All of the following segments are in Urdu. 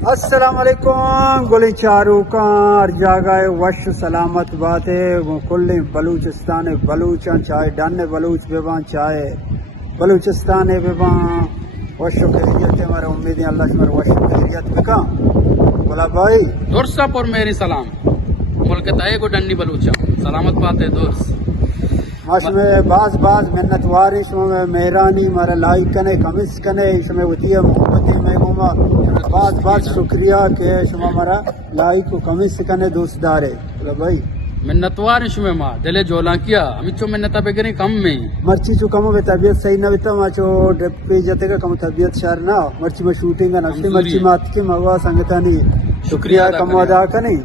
السلام علیکم گلی چارو کار جاگائے وش سلامت باتے کل بلوچستان بلوچاں چائے ڈن بلوچ بیبان چائے بلوچستان بیبان وش خیریت ہمارے امیدیں اللہ شمر وش خیریت بکا بولا بھائی درسا پر میری سلام ملک تائے کو ڈنی بلوچا سلامت بات ہے درس ماش میں باز منت واری شما میں مہرانی مارا لائک کنے کمنٹس کنے شما وتی محبت میں گوما باز شکریہ کہ شما مارا لائک و کمنٹس کنے دوست دارے بولا بھائی منتوار شمع ماں دلے جولاں کیا ہمیں چو منتا بگری کم میں مرچی چو کم میں طبیعت صحیح نہ بیتا ما چو ڈپ پہ جاتے گا کم طبیعت شار نہ مرچی میں شوٹنگ نہ نفسی مرچی مات کے موا سنگتا نہیں شکریہ کم ادا کنی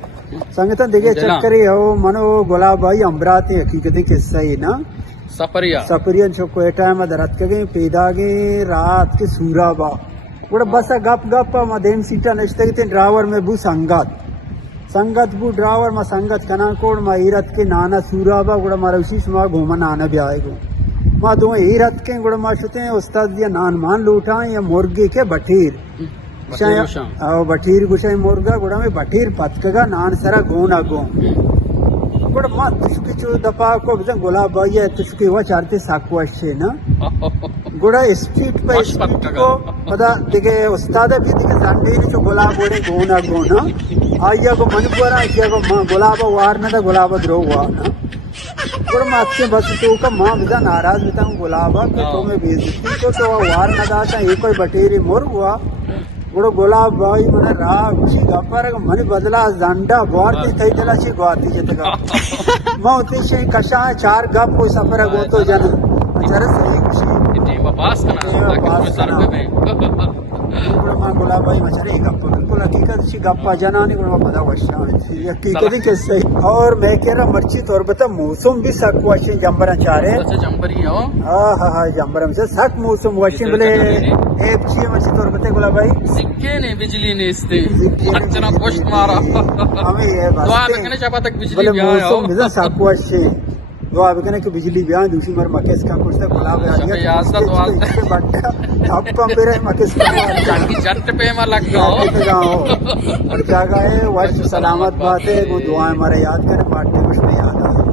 سنگتا دیکھے چکری ہو منو گلاب بھائی امبراتی حقیقتی قصہ ہی نا سپریا چو کوئی ٹائم درت کے گئی پیدا گئی رات کے سورا با گوڑا بسا گپ گپ ما دیم سیٹا نشتے گئی ڈرائیور میں بو سنگت بو ڈرائیور ما سنگت کنا کوڑ ما ایرت کے نانا سورا با گوڑا ما روشیش ما گھوما نانا بھی آئے گو ما دو ایرت کے گوڑا ما شتے ہیں استاد دیا نان مان لوٹائیں یا مرگی کے بٹھیر بٹھیر گوشائی مرگا گوڑا میں بٹھیر پتکگا نان سرا گونا گون گوڑا ما تشکی چو دپا کو بزن گلاب بھائی ہے تشکی ہوا چارتے ساکو اشے نا گوڑا اسٹریٹ پہ اسٹریٹ کو پدا دیکھے استاد بھی دیکھے زنڈیر چو گلاب بوڑے گونا آئیا کو من پورا آئیا کو گلابا وارنا دا گلابا درو وارنا گوڑا ما اچھے بس تو کا ماں بزا ناراض بیتا ہوں گلابا کہ تو میں بیزتی تو وارنا دا تا ایک کوئی بٹیری مرگ ہوا گوڑا گلاب بھائی من راہ کچھی گپا رہا من بدلا زنڈا بوارتی تھی دلا چی گوارتی جتے گا ماں ہوتی شئی کشاں چار گپ کوئی سفر گو تو جانا چرا صحیح کچھی باس کنا تاکہ سر میں گوڑا ماں گلاب بھائی مچارے ایک گپا بالکل حقیقت چی گپا جانا نہیں گوڑا پدا وشا حقیقتی کس سے اور میں کہہ رہا مرچی طور بتا موسم بھی سک وشی جمبرا چارے جمبری ہو ہاں جمبرا میں سک موسم وشی بلے ایک چیئے مرچی طور بتا گلاب بھائی سکے نے بجلی نے استے اچنا پوشت مارا ہمیں یہ بات دعا بکنے چاپا تک بجلی بلے بھی آیا ہو موسم بھی سک وشی دعا بکنے کہ بجلی بیان دوسری مر مکیس کا کچھ گلاب آیا اب تو میرے مکیس کا جٹ پہ میں لگ گاؤں اور کیا گئے ورش سلامت بات ہے وہ دعائیں ہمارے یاد کریں بانٹنے میں یاد آ